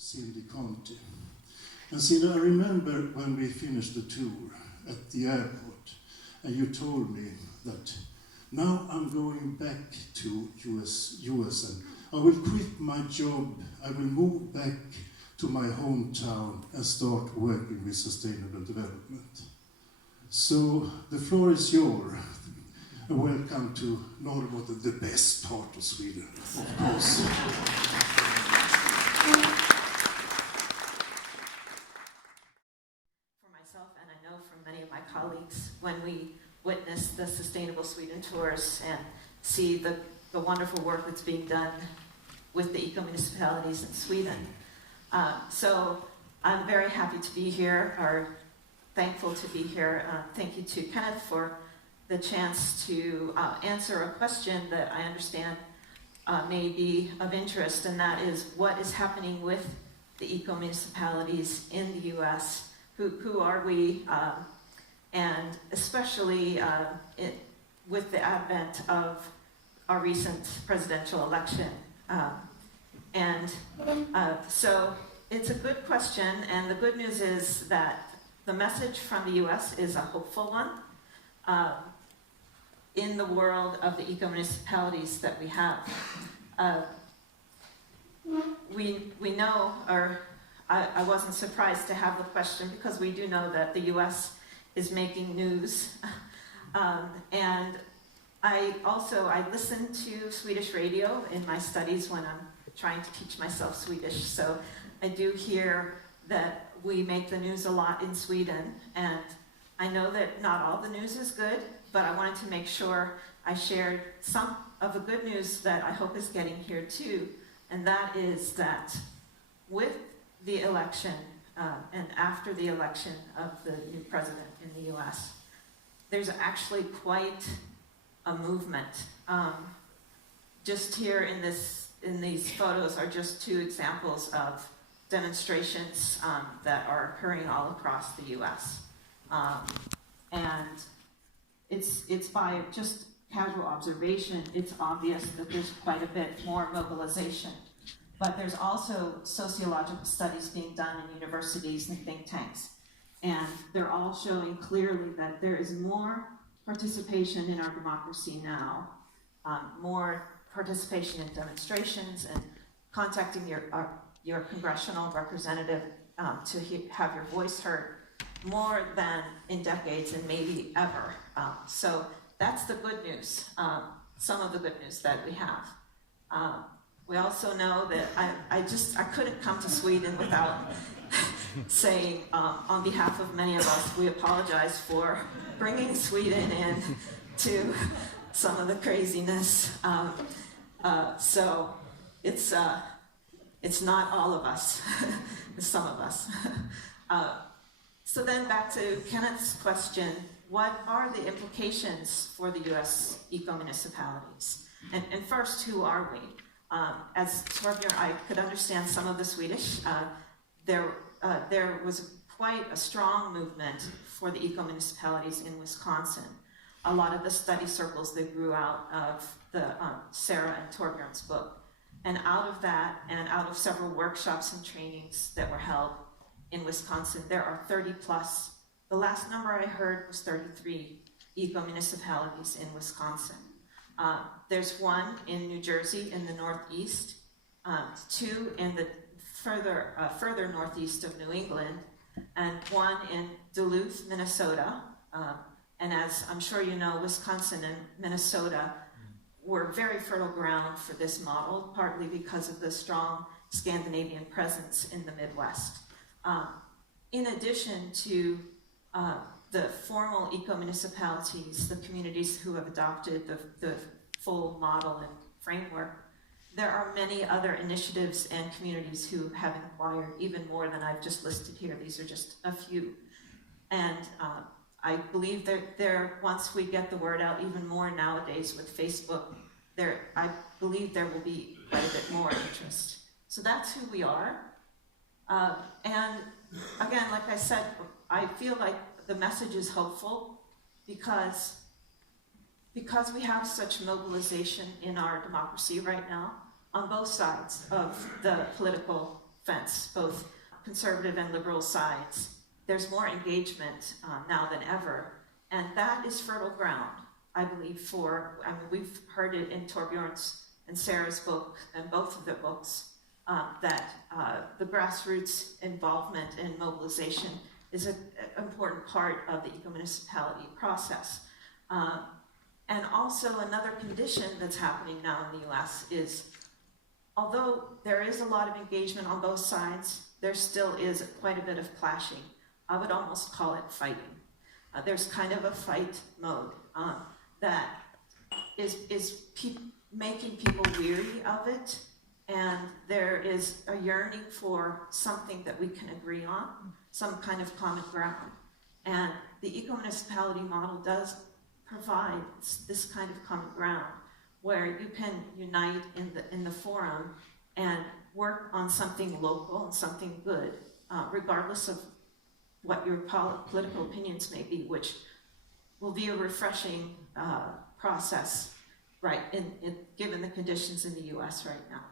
Cindi Contie. And Cindi, I remember when we finished the tour at the airport, and you told me that now I'm going back to US and I will quit my job, I will move back to my hometown and start working with sustainable development. So the floor is yours. Welcome to Norrbotten, the best part of Sweden, of course. For myself, and I know from many of my colleagues, when we witness the Sustainable Sweden tours and see the wonderful work that's being done with the eco-municipalities in Sweden. So I'm very happy to be here, or thankful to be here. Thank you to Kenneth for the chance to answer a question that I understand may be of interest, and that is what is happening with the eco-municipalities in the US? Who are we? And especially with the advent of our recent presidential election. So it's a good question, and the good news is that the message from the US is a hopeful one in the world of the eco-municipalities that we have. We know, or I wasn't surprised to have the question, because we do know that the US is making news. And I listen to Swedish radio in my studies when I'm trying to teach myself Swedish. So I do hear that we make the news a lot in Sweden. And I know that not all the news is good, but I wanted to make sure I shared some of the good news that I hope is getting here too. And that is that with the election and after the election of the new president in the US, there's actually quite a movement. Just here in these photos are just two examples of demonstrations that are occurring all across the US. And it's by just casual observation, it's obvious that there's quite a bit more mobilization. But there's also sociological studies being done in universities and think tanks. And they're all showing clearly that there is more participation in our democracy now, more participation in demonstrations and contacting your congressional representative to have your voice heard, more than in decades and maybe ever. So that's the good news, some of the good news that we have. We also know that I couldn't come to Sweden without saying, on behalf of many of us, we apologize for bringing Sweden in to some of the craziness. So it's not all of us, it's some of us. So then back to Kenneth's question, what are the implications for the US eco-municipalities? And first, who are we? As Torbjörn, I could understand some of the Swedish. There was quite a strong movement for the eco-municipalities in Wisconsin. A lot of the study circles that grew out of the Sarah and Torbjörn's book. And out of that, and out of several workshops and trainings that were held in Wisconsin, there are 30 plus. The last number I heard was 33 eco-municipalities in Wisconsin. There's one in New Jersey in the Northeast, two in the further northeast of New England, and one in Duluth, Minnesota. And as I'm sure you know, Wisconsin and Minnesota were very fertile ground for this model, partly because of the strong Scandinavian presence in the Midwest. In addition to the formal eco-municipalities, the communities who have adopted the full model and framework, there are many other initiatives and communities who have inquired even more than I've just listed here. These are just a few. And I believe that once we get the word out even more nowadays with Facebook, I believe there will be quite a bit more interest. So that's who we are. And again, like I said, I feel like the message is hopeful because we have such mobilization in our democracy right now on both sides of the political fence, both conservative and liberal sides. There's more engagement now than ever, and that is fertile ground, I believe, we've heard it in Torbjörn's and Sarah's book, and both of their books, that the grassroots involvement and mobilization is an important part of the eco-municipality process. And also another condition that's happening now in the US is, although there is a lot of engagement on both sides, there still is quite a bit of clashing. I would almost call it fighting. There's kind of a fight mode that is making people weary of it, and there is a yearning for something that we can agree on, some kind of common ground. And the eco-municipality model does provide this kind of common ground where you can unite in the forum and work on something local and something good, regardless of what your political opinions may be, which will be a refreshing process, right, given the conditions in the US right now.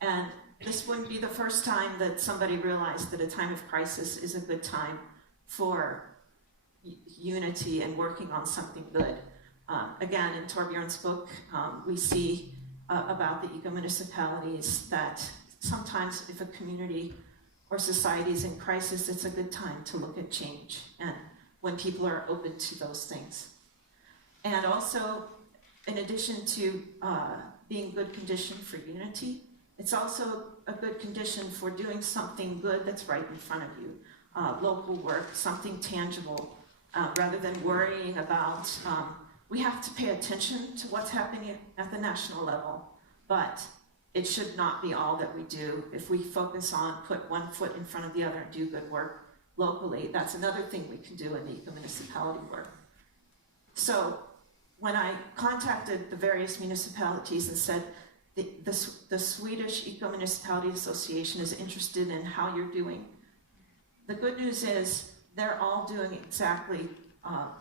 And this wouldn't be the first time that somebody realized that a time of crisis is a good time for unity and working on something good. Again, in Torbjörn's book, we see about the eco-municipalities that sometimes if a community or society is in crisis, it's a good time to look at change, and when people are open to those things. And also, in addition to being a good condition for unity, it's also a good condition for doing something good that's right in front of you. Local work, something tangible, rather than worrying about, we have to pay attention to what's happening at the national level, but it should not be all that we do. If we focus on put one foot in front of the other and do good work locally, that's another thing we can do in the eco-municipality work. So when I contacted the various municipalities and said, the Swedish Eco-Municipality Association is interested in how you're doing, the good news is they're all doing exactly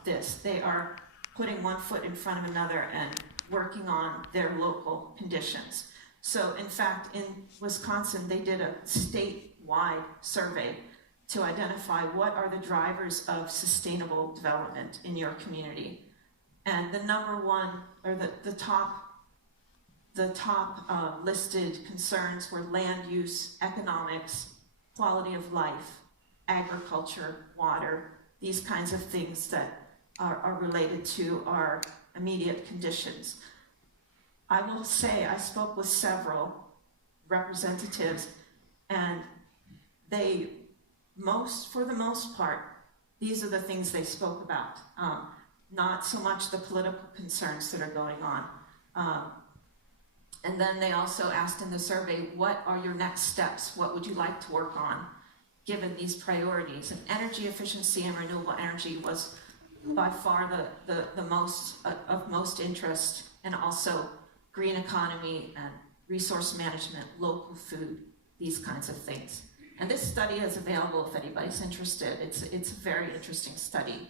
this. They are putting one foot in front of another and working on their local conditions. So in fact, in Wisconsin, they did a statewide survey to identify what are the drivers of sustainable development in your community. And the number one, or the top listed concerns were land use, economics, quality of life, agriculture, water, these kinds of things that are related to our immediate conditions. I will say I spoke with several representatives, and for the most part, these are the things they spoke about. Not so much the political concerns that are going on. And then they also asked in the survey, what are your next steps? What would you like to work on, given these priorities? And energy efficiency and renewable energy was by far the most of most interest, and also green economy and resource management, local food, these kinds of things. And this study is available if anybody's interested. It's a very interesting study.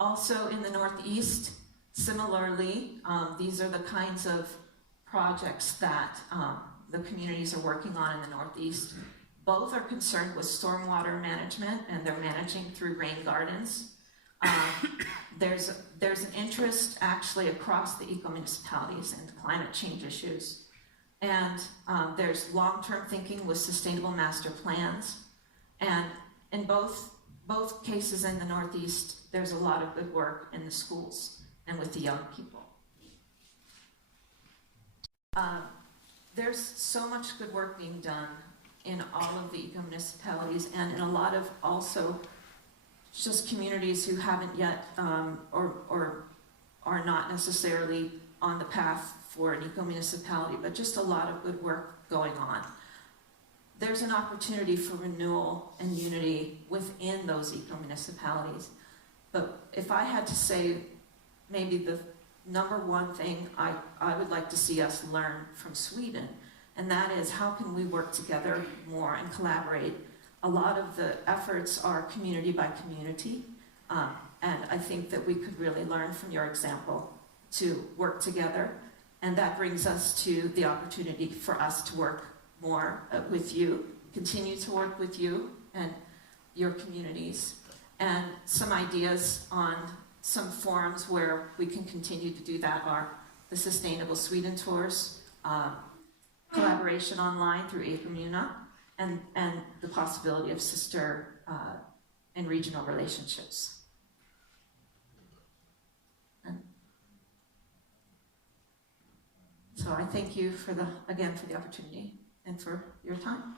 Also in the Northeast, similarly, these are the kinds of projects that the communities are working on in the Northeast. Both are concerned with stormwater management, and they're managing through rain gardens. There's an interest actually across the eco-municipalities in climate change issues. And there's long-term thinking with sustainable master plans. And in both cases in the Northeast, there's a lot of good work in the schools and with the young people. There's so much good work being done in all of the eco-municipalities, and in a lot of also just communities who haven't yet or are not necessarily on the path for an eco-municipality, but just a lot of good work going on. There's an opportunity for renewal and unity within those eco-municipalities. But if I had to say maybe the number one thing I would like to see us learn from Sweden, and that is how can we work together more and collaborate. A lot of the efforts are community by community, and I think that we could really learn from your example to work together, and that brings us to the opportunity for us to work more with you, continue to work with you and your communities, and some ideas on some forums where we can continue to do that are the Sustainable Sweden Tours, collaboration online through Eco-Muna, and the possibility of sister and regional relationships. And so I thank you again for the opportunity and for your time.